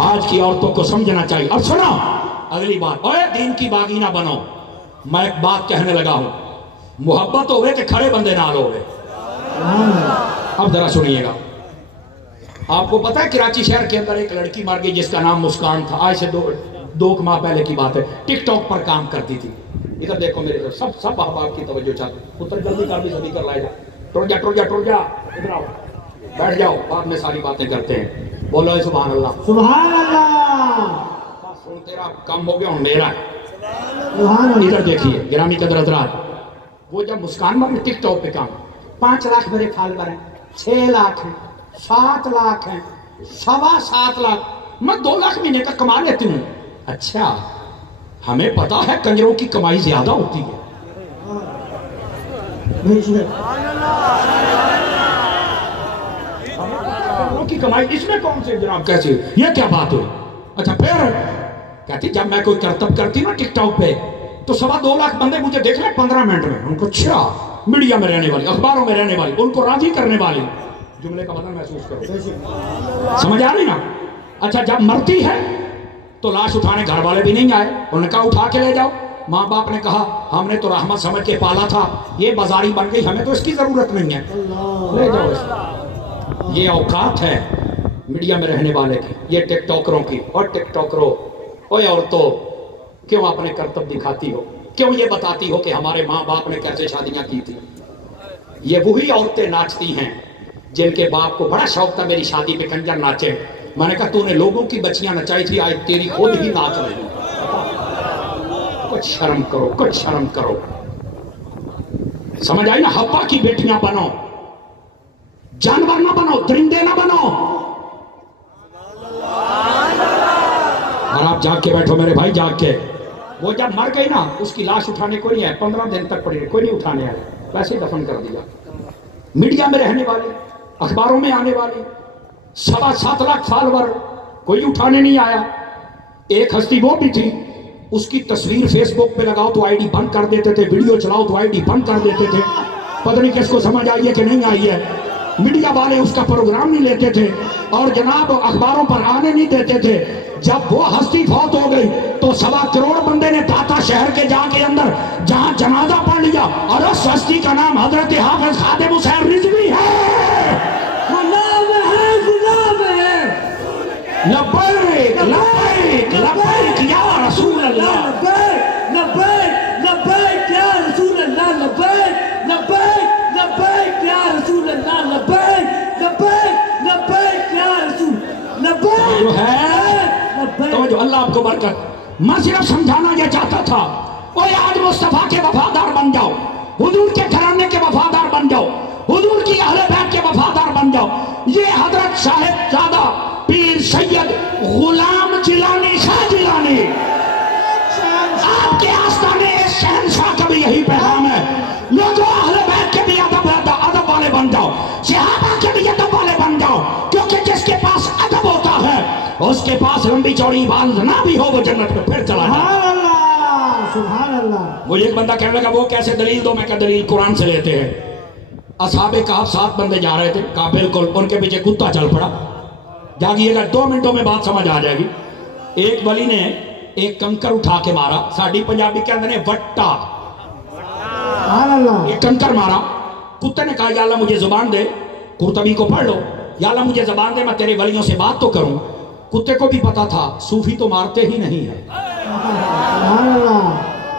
آج کی عورتوں کو سمجھنا چاہیے. اور سنو اگلی بات، اوے دین کی باغی نہ بنو. میں ایک بات کہنے لگا ہوں، محبت ہوئے کہ کھڑے بندے نال ہوئے. اب ذرا سنیے گا. آپ کو پتا ہے کراچی شہر کے اندر ایک لڑکی مر گئی جس کا نام مسکان تھا. آج سے دو ماہ پہلے کی بات ہے. ٹک ٹاک پر کام کرتی تھی. ادھر دیکھو میرے سب احباب کی توجہ چاہتے. پتر جلدی کر بھی سبھی کر لائے جا. ٹر جا ادھر آؤ، بیٹھ جاؤ، بعد میں ساری باتیں کرتے ہیں. بولو سبحان اللہ. سبحان اللہ. سن تیرا کم ہو گیا ہوں میرا. ادھر دیکھیے گرامی قدر حضرات، وہ جب مسکان مر ٹک ٹاک پہ کام 5 لاکھ میرے فالوور ہیں، 6 لاکھ ہیں، 7 لاکھ ہیں، 7.25 لاکھ، میں 2 لاکھ مہینے کا کما لیتی ہوں. اچھا ہمیں پتا ہے کنجروں کی کمائی زیادہ ہوتی ہے. کنجروں کی کمائی اس میں کون سے جناب کیسے، یہ کیا بات ہوئی؟ اچھا پھر کہتی جب میں کوئی کرتب کرتی نا ٹک ٹاک پہ تو 2.25 لاکھ بندے مجھے دیکھ لیں 15 منٹ میں. ان کو اچھا میڈیا میں رہنے والی، اخباروں میں رہنے والی، ان کو راضی کرنے والی. جملے کا مطلب محسوس کرو، سمجھ آ رہی نا؟ اچھا جب مرتی ہے تو لاش اٹھانے گھر والے بھی نہیں آئے. انہوں نے کہا اٹھا کے لے جاؤ. ماں باپ نے کہا ہم نے تو رحمت سمجھ کے پالا تھا، یہ بازاری بن گئی، ہمیں تو اس کی ضرورت نہیں ہے، لے جاؤ اس کو. یہ اوقات ہے میڈیا میں رہنے والے کی، یہ ٹک ٹاکروں کی. اور ٹک ٹاکروں، اوے عورتوں کیوں اپنے کرتب دکھاتی ہو؟ کیوں یہ بتاتی ہو کہ ہمارے ماں باپ نے کیسے شادیاں کی تھی؟ یہ وہی عورتیں ناچتی ہیں جن کے باپ کو بڑا شوق تھا میری شادی پہ کنجر ناچے. میں نے کہا تو نے لوگوں کی بچیاں نچائی تھی، آج تیری خود ہی ناچ رہی. کچھ شرم کرو، کچھ شرم کرو. سمجھ آئی نا؟ حوا کی بیٹیاں بنو، جانور نہ بنو، درندے نہ بنو. اور آپ جاگ کے بیٹھو میرے بھائی، جاگ کے. وہ جب مر گئی نا اس کی لاش اٹھانے کو نہیں ہے، 15 دن تک پڑی، کوئی نہیں اٹھانے آیا، ویسے دفن کر دیا. میڈیا میں رہنے والی، اخباروں میں آنے والی، 7.25 لاکھ فالوور، کوئی اٹھانے نہیں آیا. ایک ہستی وہ بھی تھی، اس کی تصویر فیس بک پہ لگاؤ تو آئی ڈی بند کر دیتے تھے، ویڈیو چلاؤ تو آئی ڈی بند کر دیتے تھے. پتہ نہیں کس کو سمجھ آئی ہے کہ نہیں آئی ہے. میڈیا والے اس کا پروگرام نہیں لیتے تھے اور جناب اخباروں پر آنے نہیں دیتے تھے. جب وہ ہستی فوت ہو گئی تو 1.25 کروڑ بندے نے داتا شہر کے جا کے اندر جہاں جنازہ پڑھ لیا، اور اس ہستی کا نام حضرت حافظ خادم حسین رضوی ہے. لبیک لبیک لبیک یا رسول اللہ، لبیک لبیک یا رسول اللہ، لبیک لبیک لبیک یا رسول اللہ، لبیک لبیک لبیک یا رسول لبیک. جو ہے تو جو اللہ آپ کو برکت. میں صرف سمجھانا یہ چاہتا تھا، اوہ آج مصطفیٰ کے وفادار بن جاؤ، حضور کے گھرانے کے وفادار بن جاؤ، حضور کی اہل بیت کے وفادار بن جاؤ. یہ حضرت صاحب زادہ پیر سید غلام جیلانی شاہ جیلانی، آپ کے آستانے شہنشاہ کا بھی یہی پیغام ہے. لوگوں اہل بیت کے بھی ادب والے بن جاؤ، صحابہ کے بھی ادب والے بن جاؤ، کیونکہ جس کے پاس ادب ہوتا ہے اس کے پاس لمبی چوڑی بال نہ بھی ہو وہ جنت میں پھر چلا جائے. سبحان اللہ سبحان اللہ. مجھے ایک بندہ کہنے لگا وہ کیسے دلیل دو؟ میں کہا دلیل قرآن سے لیتے ہیں. اصحاب کہف 7 بندے جا رہے تھے، کہا بالکل. ان کے پیچھے کتا چل پڑا. جاگیے گا 2 منٹوں میں بات سمجھ آ جائے گی. ایک ولی نے ایک کنکر اٹھا کے مارا، ساڑھی پنجابی کے اندر وٹا، ایک کنکر مارا. کتے نے کہا یا اللہ مجھے زبان دے، قرطبی کو پڑھ لو، یا اللہ مجھے زبان دے میں تیرے ولیوں سے بات تو کروں. کتے کو بھی پتا تھا صوفی تو مارتے ہی نہیں ہے،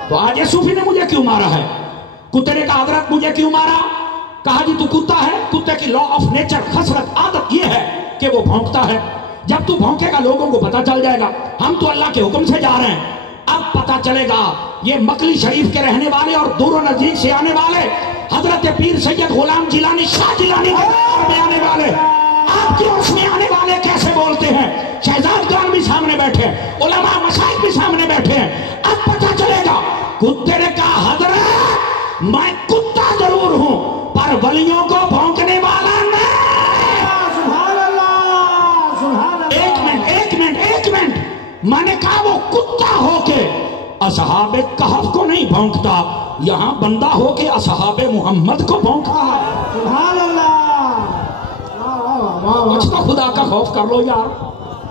تو آج یہ صوفی نے مجھے کیوں مارا ہے؟ کتے نے کہا حضرت مجھے کیوں مارا؟ کہا جی تو کتا ہے، کتے کی لا آف نیچر خسرت عادت یہ ہے کہ وہ بھونکتا ہے. جب تو بھونکے گا لوگوں کو پتا چل جائے گا ہم تو اللہ کے حکم سے جا رہے ہیں. اب پتا چلے گا یہ مکلی شریف کے رہنے والے اور دور و نزدیک سے آنے والے حضرت پیر سید غلام جیلانی شاہ جیلانی میں آنے والے، آپ کے عرص میں آنے والے کیسے بولتے ہیں. شہزاد گان بھی سامنے بیٹھے ہیں، علماء مشائخ بھی سامنے بیٹھے ہیں. اب پتا چلے گا. کتے نے کہا حضرت میں کتا ضرور ہوں پر ولیوں کو بھونکنے والا نہیں. ایک منٹ میں نے کہا وہ کتا ہو کے اصحاب کہف کو نہیں بھونکتا، یہاں بندہ ہو کے اصحاب محمد کو بھونکا. سبحان اللہ. کچھ تو خدا کا خوف کر لو یار.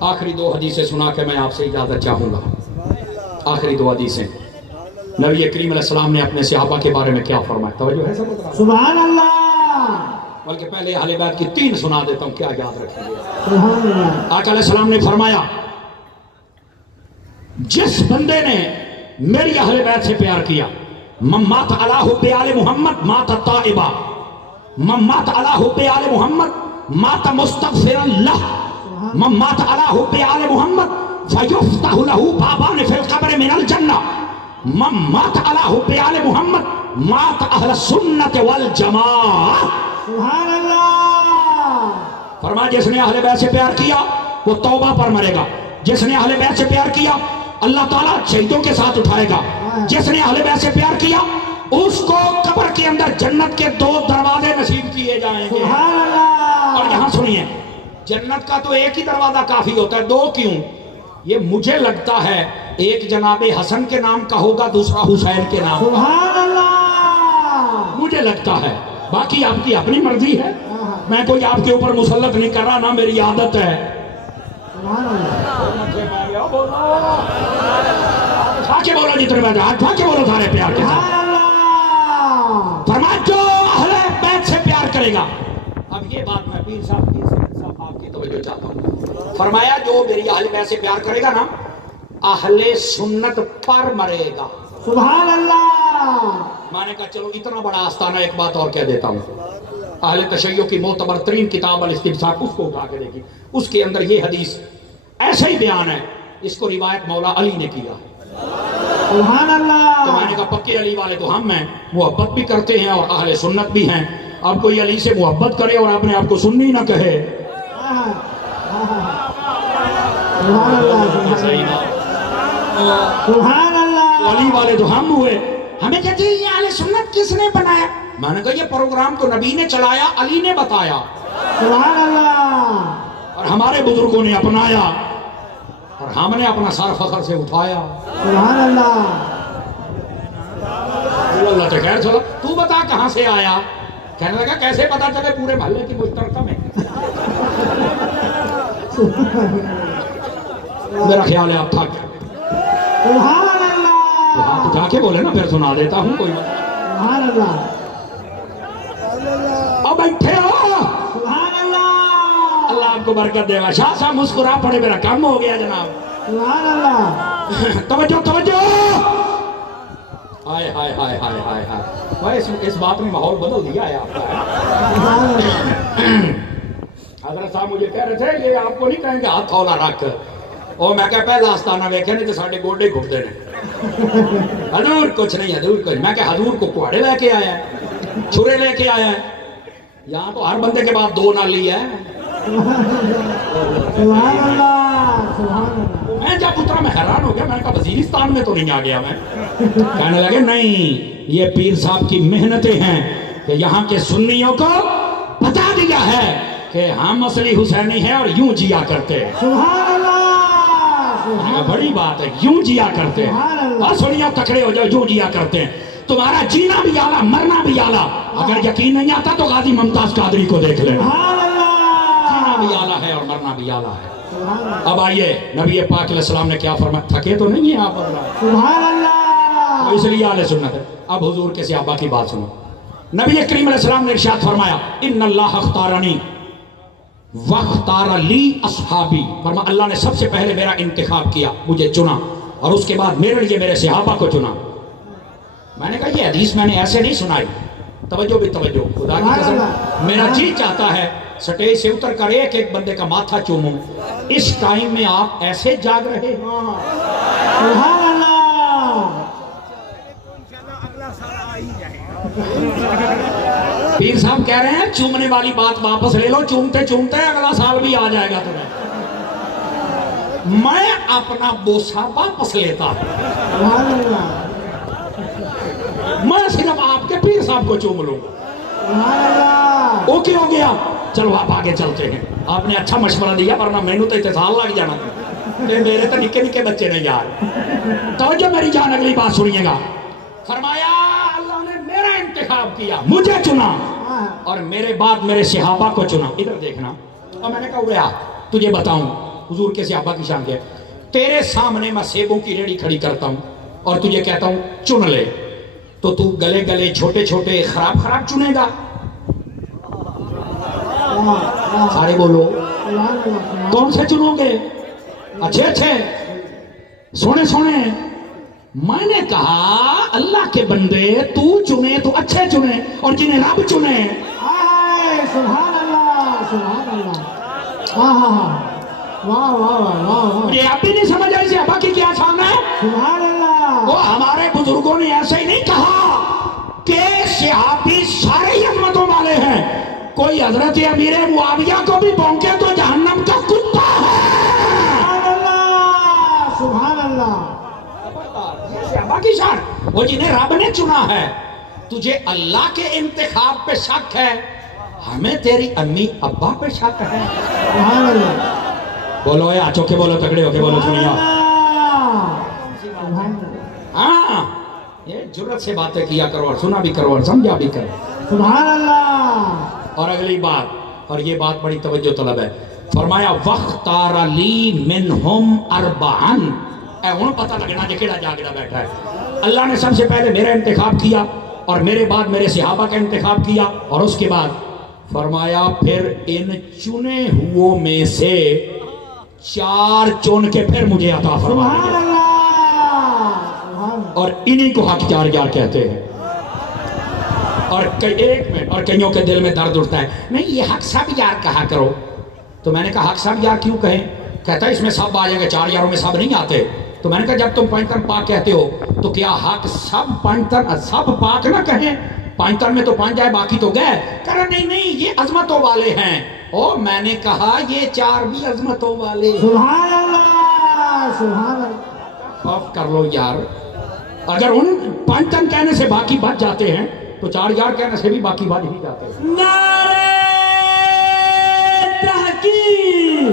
آخری 2 حدیثیں سنا کے میں آپ سے اجازت چاہوں گا. آخری 2 حدیثیں. نبی کریم علیہ السلام نے اپنے صحابہ کے بارے میں کیا فرمایا؟ توجہ ہے سب؟ سبحان اللہ. بلکہ پہلے اہل بیت کی 3 سنا دیتا ہوں، کیا یاد رکھیں گے. سبحان اللہ. آقا علیہ السلام نے فرمایا جس بندے نے میری اہل بیت سے پیار کیا، من مات علی حب آل محمد مات تائبا، من مات علی حب آل محمد مات مستغفرا لہ، من مات علی حب آل محمد فیفتح له بابان فی القبر من الجنہ، من مات علی حب آل محمد مات اہل السنت والجماعہ. سبحان اللہ. فرمایا جس نے اہل بیت سے پیار کیا وہ توبہ پر مرے گا، جس نے اہل بیت سے پیار کیا اللہ تعالیٰ شہیدوں کے ساتھ اٹھائے گا، جس نے اہل بیت سے پیار کیا اس کو قبر کے اندر جنت کے 2 دروازے نصیب کیے جائیں گے. سبحان اللہ. اور یہاں سنیے، جنت کا تو ایک ہی دروازہ کافی ہوتا ہے، 2 کیوں؟ یہ مجھے لگتا ہے ایک جناب حسن کے نام کا ہوگا، دوسرا حسین کے نام. سبحان اللہ. مجھے لگتا ہے، باقی آپ کی اپنی مرضی ہے، میں کوئی آپ کے اوپر مسلط نہیں کر رہا، نہ میری عادت ہے. سبحان اللہ. کے بولو جتنے بات ہاتھ کے بولو سارے پیار کے ساتھ. سبحان اللہ. فرمایا جو اہل بیت سے پیار کرے گا. اب یہ بات میں پیر صاحب آپ کی توجہ چاہتا ہوں. فرمایا جو میری اہل بیت سے پیار کرے گا نا اہل سنت پر مرے گا. سبحان اللہ. میں نے کہا چلو اتنا بڑا آستانہ ایک بات اور کہہ دیتا ہوں. اہل تشیع کی معتبر ترین کتاب الاستبصار اس کو اٹھا کے دیکھی، اس کے اندر یہ حدیث ایسا ہی بیان ہے، اس کو روایت مولا علی نے کیا. سبحان اللہ. تو میں نے کہا پکے علی والے تو ہم ہیں، محبت بھی کرتے ہیں اور اہل سنت بھی ہیں. اب کوئی علی سے محبت کرے اور اپنے آپ کو سنی نہ کہے. سبحان اللہ. سبحان اللہ. علی والے تو ہم ہوئے. ہمیں کہتے ہیں یہ اہل سنت کس نے بنایا؟ میں نے کہا یہ پروگرام تو نبی نے چلایا، علی نے بتایا، سبحان اللہ. اور ہمارے بزرگوں نے اپنایا اور ہم نے اپنا سر فخر سے اٹھایا. سبحان اللہ. اللہ تو خیر چلا، تو بتا کہاں سے آیا؟ کہنے لگا کیسے پتا چلے پورے محلے کی مشترکہ میں. میرا خیال ہے آپ تھک گئے. سبحان اللہ. ہاتھ جا کے بولے نا پھر سنا دیتا ہوں کوئی بات. سبحان اللہ. اب بیٹھے ہو. سبحان اللہ. اللہ آپ کو برکت دے گا. شاہ صاحب مسکرا پڑے، میرا کام ہو گیا جناب. سبحان اللہ. توجہ توجہ. ہائے ہائے ہائے ہائے ہائے ہائے. اس بات نے ماحول بدل دیا ہے آپ کا. حضرت صاحب مجھے کہہ رہے تھے یہ آپ کو نہیں کہیں گے ہاتھ تھولا رکھ، اور میں کہا پہلا آستانہ ویکھے نہیں تو ساڈے گوڈے گھٹتے نے. حضور کچھ نہیں، حضور کچھ. میں کہا حضور کو کوڑے لے کے آیا ہے، چھرے لے کے آیا ہے. یہاں تو ہر بندے کے بعد 2 نالی ہے. سبحان اللہ. سبحان اللہ. میں جب اترا میں حیران ہو گیا، میں نے کہا وزیرستان میں تو نہیں آ گیا میں. کہنے لگے نہیں، یہ پیر صاحب کی محنتیں ہیں کہ یہاں کے سنیوں کو بتا دیا ہے کہ ہم اصلی حسینی ہیں اور یوں جیا کرتے ہیں. سبحان اللہ. بڑی بات ہے، یوں جیا کرتے ہیں. اور سنیا تکڑے ہو جاؤ، یوں جیا کرتے ہیں. تمہارا جینا بھی اعلیٰ، مرنا بھی اعلیٰ. اگر یقین نہیں آتا تو غازی ممتاز قادری کو دیکھ لیں. جینا بھی اعلیٰ ہے اور مرنا بھی اعلیٰ ہے. اب آئیے نبی پاک علیہ السلام نے کیا فرمایا؟ تھکے تو نہیں ہیں آپ؟ سبحان اللہ. اس لیے اہل سنت ہے. اب حضور کے صحابہ کی بات سنو. نبی کریم علیہ السلام نے ارشاد فرمایا ان اللہ اختارنی واختار لی اصحابی. فرمایا اللہ نے سب سے پہلے میرا انتخاب کیا، مجھے چنا، اور اس کے بعد میرے لیے میرے صحابہ کو چنا. میں نے کہا یہ حدیث میں نے ایسے نہیں سنائی. توجہ بھی توجہ، خدا کی قسم میرا جی چاہتا ہے سٹیج سے اتر کر ایک ایک بندے کا ماتھا چوموں. اس ٹائم میں آپ ایسے جاگ رہے ہیں. سبحان اللہ. پیر صاحب کہہ رہے ہیں چومنے والی بات واپس لے لو، چومتے چومتے اگلا سال بھی آ جائے گا تمہیں. میں اپنا بوسہ واپس لیتا ہوں. سبحان اللہ. میں صرف آپ کے پیر صاحب کو چوم لوں گا. سبحان اللہ. اوکے ہو گیا، چلو آپ آگے چلتے ہیں. آپ نے اچھا مشورہ دیا، ورنہ میں نے تو اتصال لگ جانا تھا. میرے تو نکے نکے بچے نہیں یار. توجہ میری جان، اگلی بات سنیے گا. فرمایا اللہ نے میرا انتخاب کیا، مجھے چنا، اور میرے بعد میرے صحابہ کو چنا. ادھر دیکھنا. اور میں نے کہا اڑیا تجھے بتاؤں حضور کے صحابہ کی شان کیا ہے؟ تیرے سامنے میں سیبوں کی ریڑھی کھڑی کرتا ہوں اور تجھے کہتا ہوں چن لے، تو تو گلے گلے چھوٹے چھوٹے خراب خراب چنے گا؟ سارے بولو کون سے چنو گے؟ اچھے اچھے سونے سونے. میں نے کہا اللہ کے بندے تو چنے تو اچھے چنے اور جنہیں رب چنے. سبحان اللہ سبحان اللہ. واہ واہ واہ. یہ اب بھی نہیں سمجھ آئی صحابہ کی کیا شان ہے؟ سبحان اللہ. وہ ہمارے بزرگوں نے ایسے ہی نہیں کہا کہ صحابی سارے ہی عظمتوں والے ہیں. کوئی حضرت امیر معاویہ کو بھی بھونکے تو جہنم کا کتا ہے. سبحان اللہ سبحان اللہ. صحابہ کی شان، وہ جنہیں رب نے چنا ہے. تجھے اللہ کے انتخاب پہ شک ہے، ہمیں تیری امی ابا پہ شک ہے. سبحان اللہ. بولو یا چوکے بولو تگڑے ہو کے بولو سنیا. ہاں یہ جرت سے باتیں کیا کرو اور سنا بھی کرو اور سمجھا بھی کرو. سبحان اللہ. اور اگلی بات، اور یہ بات بڑی توجہ طلب ہے، فرمایا وَاخْتَارَ لِي مِنْهُمْ أَرْبَعًا. اے انہوں پتہ لگنا جکڑا جاگڑا بیٹھا ہے. اللہ نے سب سے پہلے میرا انتخاب کیا اور میرے بعد میرے صحابہ کا انتخاب کیا اور اس کے بعد فرمایا پھر ان چنے ہوئوں میں سے 4 چن کے پھر مجھے عطا فرما سبحان دیا. اللہ. اور انہی کو حق جار جار کہتے ہیں. اور ایک منٹ، اور کئیوں کے دل میں درد اٹھتا ہے، نہیں یہ حق سب یار کہا کرو. تو میں نے کہا حق سب یار کیوں کہیں؟ کہتا ہے اس میں سب آ جائیں گے، 4 یاروں میں سب نہیں آتے. تو میں نے کہا جب تم پنجتن پاک کہتے ہو تو کیا حق سب پنجتن سب پاک نہ کہیں؟ پنجتن میں تو 5 جائے باقی تو گئے. کہہ رہا نہیں نہیں یہ عظمتوں والے ہیں. اور میں نے کہا یہ 4 بھی عظمتوں والے. سبحان اللہ سبحان اللہ. معاف کر لو یار، اگر ان پنجتن کہنے سے باقی بچ جاتے ہیں تو 4 یار کہنے سے بھی باقی بچ ہی جاتے ہیں. نعرہ تحقیق.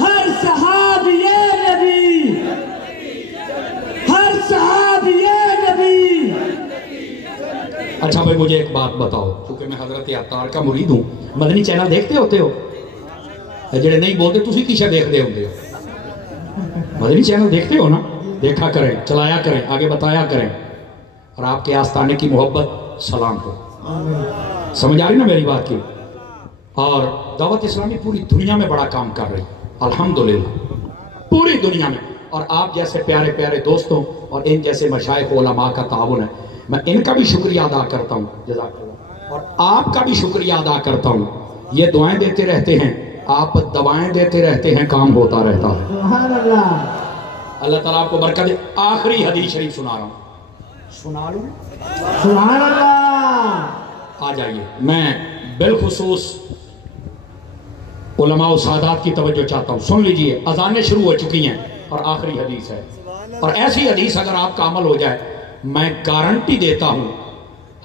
ہر صحابی نبی، ہر صحابی نبی. اچھا بھائی مجھے ایک بات بتاؤ، کیونکہ میں حضرت عطار کا مرید ہوں. مدنی چینل دیکھتے ہوتے ہو؟ جڑے نہیں بولتے تسی کی شاید دیکھتے ہوتے ہو؟ مدنی چینل دیکھتے ہو نا؟ دیکھا کریں، چلایا کریں، آگے بتایا کریں. اور آپ کے آستانے کی محبت سلام ہو. سمجھ آ رہی نا میری بات کی؟ اور دعوت اسلامی پوری دنیا میں بڑا کام کر رہی الحمدللہ، پوری دنیا میں. اور آپ جیسے پیارے پیارے دوستوں اور ان جیسے مشائخ علماء کا تعاون ہے. میں ان کا بھی شکریہ ادا کرتا ہوں، جزاک اللہ. اور آپ کا بھی شکریہ ادا کرتا ہوں. یہ دعائیں دیتے رہتے ہیں، آپ دوائیں دیتے رہتے ہیں، کام ہوتا رہتا ہے. سبحان اللہ. اللہ تعالیٰ آپ کو برکت دے. آخری حدیث شریف سنا رہا ہوں، سنا لوں؟ سبحان اللہ. آ جائیے. میں بالخصوص علماء و سادات کی توجہ چاہتا ہوں. سن لیجئے، اذانیں شروع ہو چکی ہیں اور آخری حدیث ہے. اور ایسی حدیث اگر آپ کا عمل ہو جائے، میں گارنٹی دیتا ہوں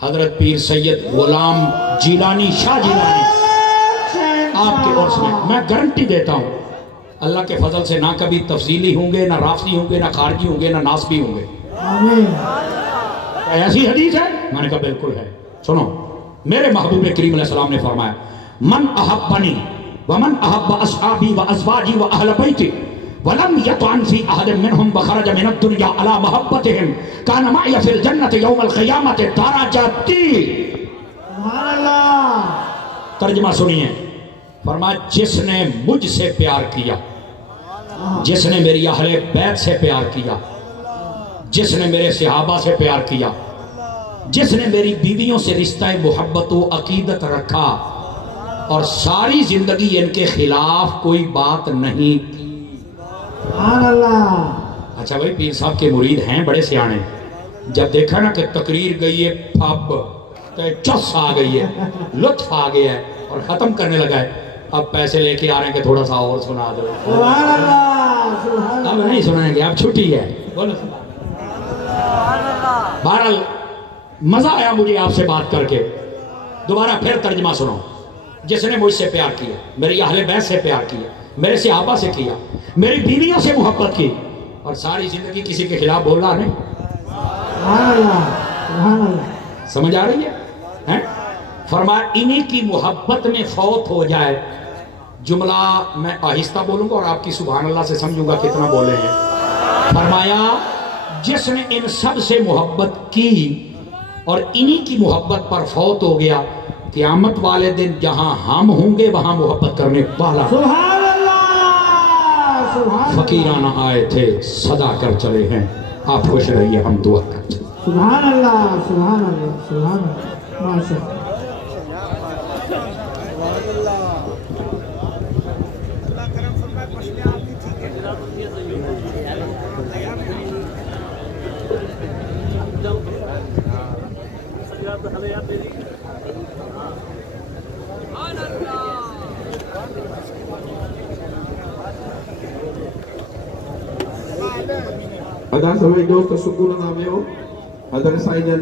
حضرت پیر سید غلام جیلانی شاہ جیلانی آپ کے عرص میں گارنٹی دیتا ہوں اللہ کے فضل سے نہ کبھی تفصیلی ہوں گے، نہ رافضی ہوں گے، نہ خارجی ہوں گے، نہ ناسبی ہوں گے. آمین. ایسی حدیث ہے؟ میں نے کہا بالکل ہے. سنو، میرے محبوب کریم علیہ السلام نے فرمایا من احبنی ومن احب اصحابی وازواجی واہل بیتی ولم يطعن في احد منهم وخرج من الدنيا على محبتهم كان معي في الجنة يوم القيامة درجتي. سبحان اللہ. ترجمہ سنیے. فرمایا جس نے مجھ سے پیار کیا، جس نے میری اہل بیت سے پیار کیا، جس نے میرے صحابہ سے پیار کیا، جس نے میری بیویوں سے رشتہ محبت و عقیدت رکھا اور ساری زندگی ان کے خلاف کوئی بات نہیں کی. سبحان اللہ. اچھا بھائی پیر صاحب کے مرید ہیں بڑے سیانے. جب دیکھا نا کہ تقریر گئی ہے پھب تو چس آ گئی ہے، لطف آ گیا ہے اور ختم کرنے لگا ہے، اب پیسے لے کے آ رہے ہیں کہ تھوڑا سا اور سنا دو. سبحان اللہ. سبحان اب نہیں سنائیں گے، اب چھٹی ہے. بولو. بہرحال مزہ آیا مجھے آپ سے بات کر کے. دوبارہ پھر ترجمہ سنو. جس نے مجھ سے پیار کیا، میری اہل بیت سے پیار کیا، میرے صحابہ سے کیا، میری بیویوں سے محبت کی اور ساری زندگی کسی کے خلاف بولا نہیں. سبحان اللہ. سبحان اللہ. سمجھ آ رہی ہے؟ فرمایا انہی کی محبت میں فوت ہو جائے جملہ میں آہستہ بولوں گا اور آپ کی سبحان اللہ سے سمجھوں گا کتنا بولے ہیں. فرمایا جس نے ان سب سے محبت کی اور انہی کی محبت پر فوت ہو گیا، قیامت والے دن جہاں ہم ہوں گے وہاں محبت کرنے والا. سبحان اللہ سبحان فقیرانہ آئے تھے صدا کر چلے ہیں، آپ خوش رہیے ہم دعا کر چلے. سبحان اللہ سبحان اللہ سبحان اللہ ماشاء اللہ. ادا سبھی دوست سکون نامے ہو. حضرت سائیں جن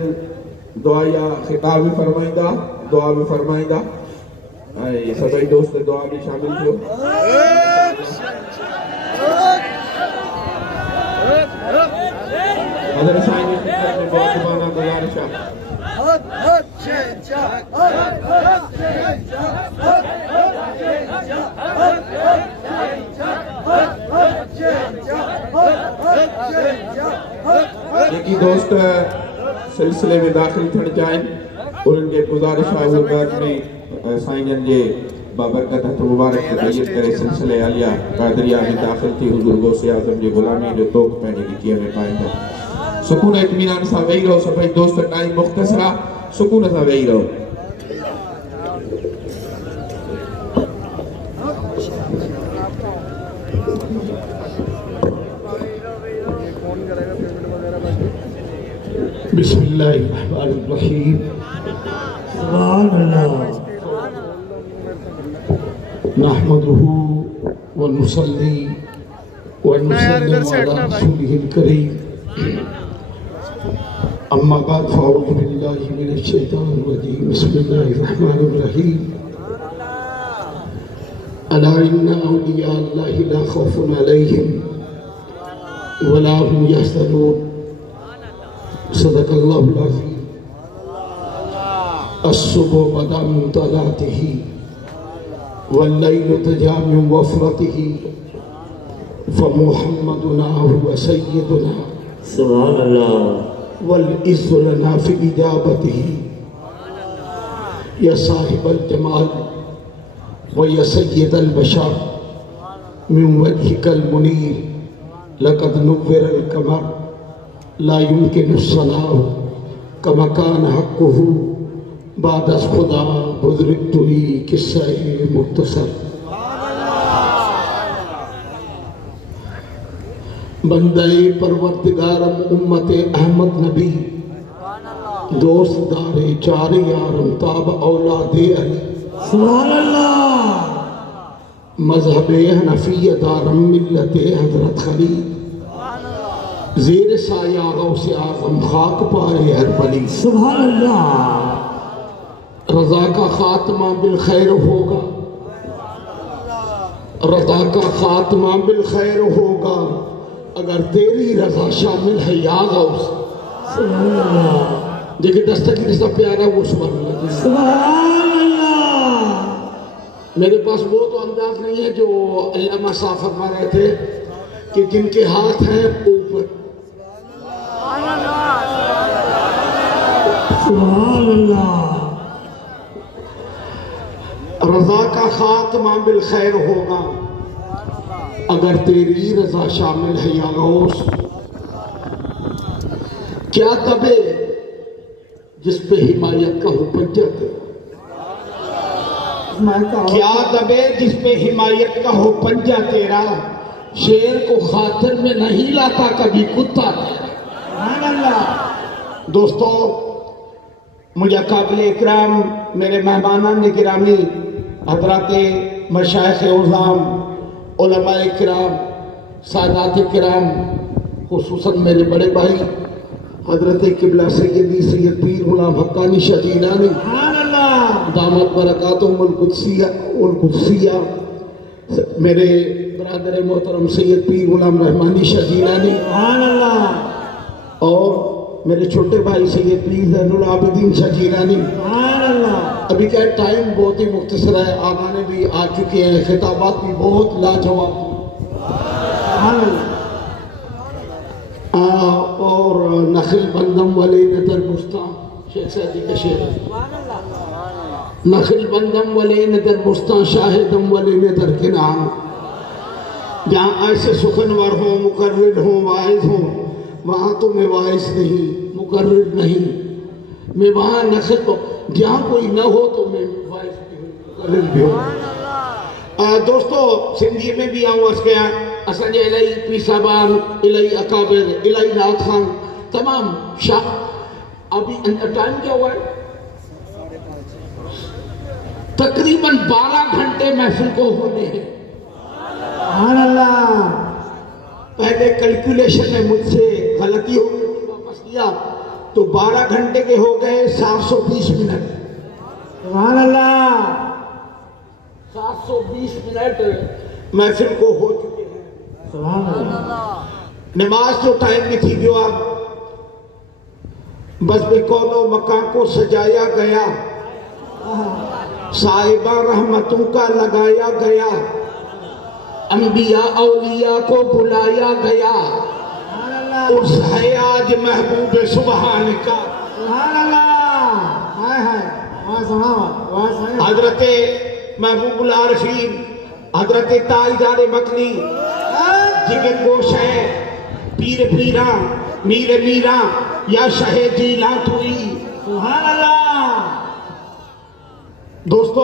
دعا یا خطاب بھی فرمائندہ، دعا بھی فرمائندہ. سبھی دوست دعا بھی شامل تھے. حضرت سائیں جن کی بہت بانا گزارش ہے. ایک دوست سلسلے میں داخل تھڑ جائیں اور ان کے گزارش آئے بعد میں سائیں جن جے بابرکت حت مبارک تغیر کرے سلسلے عالیہ قادریہ میں داخل تھی. حضور غوث اعظم جے غلامی جو توق پہنے کی کیا میں پائیں گا. سکون اطمینان سا وہی رہو. سبھی دوست ٹائم مختصرہ سکون سا وہی رہو. بسم اللہ الرحمن الرحیم. سبحان اللہ. نحمده ونصلي ونسلم على رسوله الكريم. اما بعد فاعوذ بالله من الشیطان الرجیم. بسم اللہ الرحمن الرحیم. الا ان اولیاء اللہ لا خوف علیہم ولا هم يحزنون. صدق اللہ العظیم. الصبح بدا من طلعته واللیل تجا من وفرته فمحمدنا هو سیدنا سبحان اللہ. والعز لنا في إجابته. يا صاحب الجمال ويا سيد البشر من وجهك المنير لقد نور القمر لا يمكن الصلاة كما كان حقه بعد از خدا بزرگ توی قصہ مختصر. بندہ پروردگارم امت احمد نبی دوست دار چار یارم تاب اولاد علی. سبحان اللہ. مذہب حنفی دارم ملت حضرت خلیل. زیر سایہ غوث اعظم خاک پائے ہر بلی. سبحان اللہ. رضا کا خاتمہ بالخیر ہوگا، رضا کا خاتمہ بالخیر ہوگا اگر تیری رضا شامل ہے یا غوث. سبحان اللہ. دیکھیں دستگیر اس کا پیارا وہ سبحان اللہ. سبحان اللہ. میرے پاس وہ تو انداز نہیں ہے جو علامہ صاحب فرما رہے تھے کہ جن کے ہاتھ ہیں اوپر. سبحان اللہ. رضا کا خاتمہ بالخیر ہوگا اگر تیری رضا شامل ہے یا غوث. کیا دبے جس پہ حمایت کا ہو پنجہ تیرا. کیا دبے جس پہ حمایت کا ہو پنجہ تیرا. شیر کو خاطر میں نہیں لاتا کبھی کتا تیرا. سبحان اللہ. دوستو مجھے قابل اکرام میرے مہمانان گرامی حضرات مشائخ اعظام علماء کرام سادات کرام خصوصاً میرے بڑے بھائی حضرت قبلہ سیدی سید پیر غلام حقانی شاہ جیلانی دامت برکاتہم القدسیہ، میرے برادر محترم سید پیر غلام رحمانی شاہ جیلانی، اور میرے چھوٹے بھائی سید پیر زین العابدین شاہ جیلانی، ابھی کیا ٹائم بہت ہی مختصر ہے، آگانے بھی آ چکے ہیں، خطابات بھی بہت لاجواب ہیں، اور نخل بندم والے نظر بستان شیخ سعدی کا شعر، نخل بندم والے نظر بستان شاہدم والے نظر کے نام، جہاں ایسے سخنور ہوں، مقرر ہوں، واعظ ہوں، وہاں تو میں واعظ نہیں، مقرر نہیں، میں وہاں نخل کو، جہاں کوئی نہ ہو تو میں واعظ بھی ہوں، مقرر بھی ہوں۔ دوستو سندھی میں بھی آؤں اس کے اسنجے الہی پیر صاحبان، الہی اکابر، الہی نعت خان، تمام شاہ، ابھی ٹائم کیا ہوا ہے؟ تقریباً 12 گھنٹے محفل کو ہونے ہیں۔ سبحان اللہ۔ پہلے کیلکولیشن میں مجھ سے غلطی ہو گئی، واپس کیا تو 12 گھنٹے کے ہو گئے 720 منٹ۔ سبحان اللہ۔ 720 منٹ محفل کو ہو چکے ہیں۔ سبحان اللہ۔ نماز جو ٹائم میں تھی جو اب بس بے کون و مکان کو سجایا گیا، صاحبہ رحمتوں کا لگایا گیا، انبیاء اولیاء کو بلایا گیا، اس ہے آج محبوب سبحان کا۔ سبحان اللہ۔ ہائے ہائے۔ حضرت محبوب العارفین، حضرت تاجدار مکنی، جگر گوش ہے، پیر پیراں، میر میراں، یا شہ جیلاں توئی۔ سبحان اللہ۔ دوستو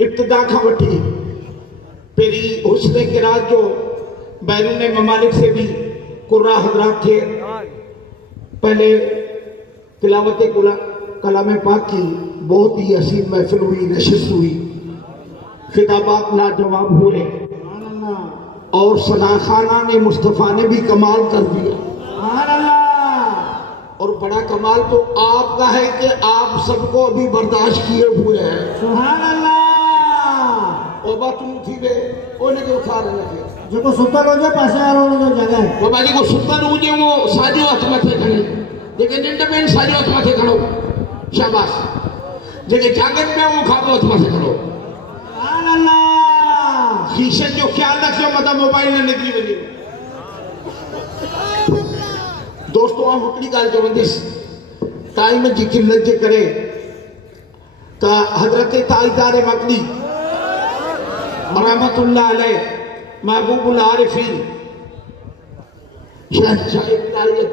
ابتدا کھا وٹھی پہری حسن قرات جو بیرون ممالک سے بھی قرآ حضرات تھے، پہلے تلاوت کلام پاک کی بہت ہی حسین محفل ہوئی، نشست ہوئی، خطابات لاجواب ہوئے، اور ثنا خانہ نے مصطفیٰ نے بھی کمال کر دیا۔ سبحان اللہ۔ اور بڑا کمال تو آپ کا ہے کہ آپ سب کو ابھی برداشت کیے ہوئے ہیں۔ سبحان اللہ۔ اور بات تم تھی بے انہیں کے اکھا رہے تھے جو کو ستر ہو جائے پاسے آ رہا جو جگہ ہے بابا جی کو ستر ہو جائے وہ ساجو ہاتھ میں تھے کھڑے، لیکن ننڈ میں ساجو ہاتھ میں تھے کھڑو، شاباش، لیکن جاگت میں وہ کھابو ہاتھ میں تھے کھڑو۔ سبحان اللہ۔ خیشن جو خیال رکھو مدہ موبائل نے نگری بنی۔ دوستو ہم اپنی گال جو بندس ٹائم جی قلت جے کرے تا حضرت تاجدار مکنی رحمت اللہ علیہ محبوب العارفین شہنشاہ ولایت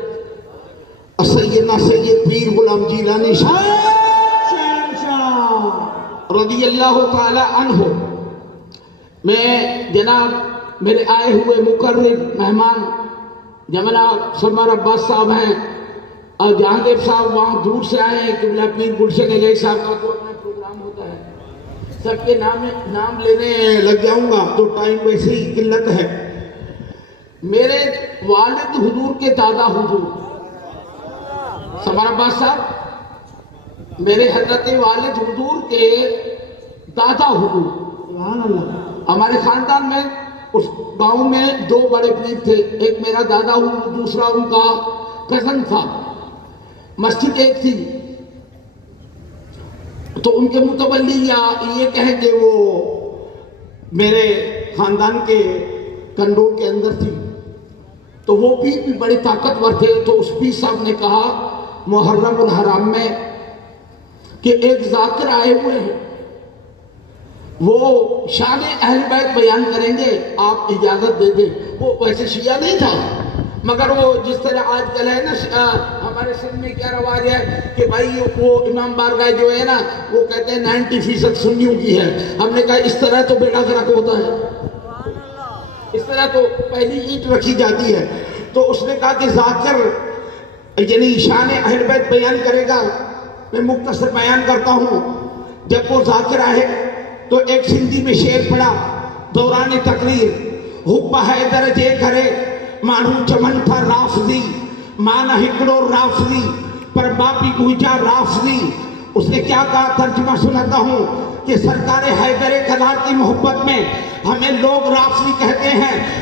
سیدنا سید پیر غلام جیلانی رضی اللہ تعالی عنہ، میں جناب میرے آئے ہوئے مقرر مہمان جناب سرمار عباس صاحب ہیں، اور جہانگیر صاحب وہاں دور سے آئے ہیں، قبلہ پیر گلشن علیہ صاحب کا تو اپنا پروگرام ہوتا ہے، سب کے نام لینے لگ جاؤں گا تو ٹائم ویسے ہی قلت ہے۔ میرے والد حضور کے دادا حضور سرمار عباس صاحب، میرے حضرت والد حضور کے دادا حضور، سبحان اللہ۔ ہمارے خاندان میں اس گاؤں میں 2 بڑے پیر تھے، ایک میرا دادا ہوں، دوسرا ان کا کزن تھا، مسجد ایک تھی، تو ان کے متولی یا یہ کہیں کہ وہ میرے خاندان کے کنڈور کے اندر تھی، تو وہ پیر بھی بڑے طاقتور تھے، تو اس پیر صاحب نے کہا محرم الحرام میں کہ ایک ذاکر آئے ہوئے ہیں، وہ شان اہل بیت بیان کریں گے، آپ اجازت دے دیں۔ وہ ویسے شیعہ نہیں تھا، مگر وہ جس طرح آج کل ہے نا ہمارے سندھ میں کیا رواج ہے کہ بھائی وہ امام بارگاہ جو ہے نا وہ کہتے ہیں 90% سنیوں کی ہے، ہم نے کہا اس طرح تو بیڑا گرک ہوتا ہے، اس طرح تو پہلی اینٹ رکھی جاتی ہے۔ تو اس نے کہا کہ ذاکر یعنی شان اہل بیت بیان کرے گا، میں مختصر بیان کرتا ہوں۔ جب وہ ذاکر آئے تو ایک سندھی میں شعر پڑا دوران تقریر، حب حیدر جے کرے مانو چمن تھا رافضی، مانا ہکڑو رافضی پر باپی گوجا رافضی۔ اس نے کیا کہا، ترجمہ سناتا ہوں کہ سرکار حیدر کرار کی محبت میں ہمیں لوگ رافضی کہتے ہیں،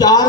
4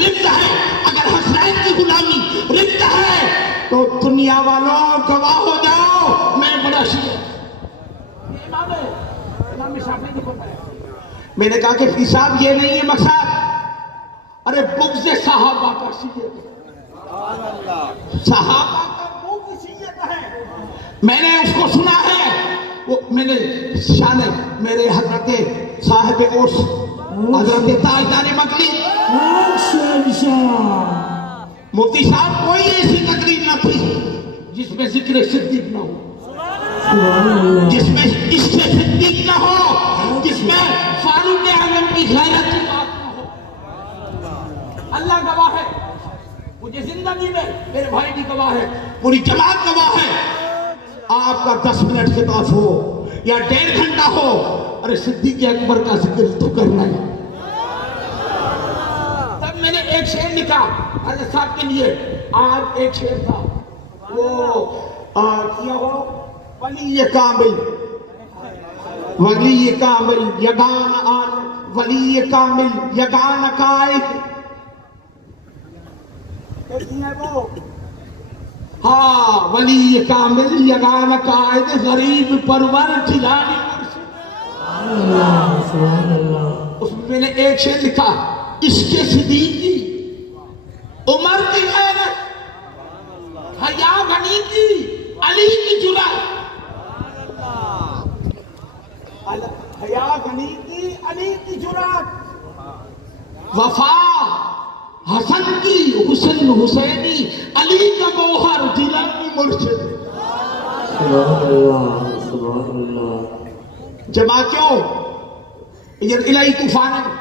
رفت ہے، اگر حسنین کی غلامی رفت ہے تو دنیا والوں گواہ ہو جاؤ میں بڑا شیعہ۔ میں نے کہا کہ فی صاحب یہ نہیں ہے مقصد، ارے بغض صحابہ کا شیعت، صحابہ کا بغض شیعت ہے۔ میں نے اس کو سنا ہے، وہ میں نے شان میرے حضرت صاحب اوس حضرت تاجدار مغلی مفتی صاحب کوئی ایسی تقریر نہ تھی جس میں ذکر صدیق نہ ہو، جس میں عشق صدیق نہ ہو، جس میں فاروق اعظم کی غیرت کی بات نہ ہو۔ اللہ گواہ ہے، مجھے زندگی میں میرے بھائی بھی گواہ ہے، پوری جماعت گواہ ہے، آپ کا 10 منٹ خطاب ہو یا 1.5 گھنٹہ ہو، ارے صدیق اکبر کا ذکر تو کرنا ہے۔ تب میں نے ایک شعر لکھا حضرت صاحب کے لیے، آج ایک شعر تھا وہ کیا ہو، ولی کامل، ولی کامل یگان آن، ولی کامل یگان قائد، ہاں ولی کامل یگان قائد، غریب پرور جلانی مرشد۔ اس میں نے ایک شعر لکھا، عشق صدیق کی عمر کی غیرت، حیا غنی کی علی کی جرأت، حیا غنی کی علی کی جرأت، وفا حسن کی حسن حسینی علی کا گوہر جیلانی مرشد۔ جماعتوں یہ الہی طوفان ہے۔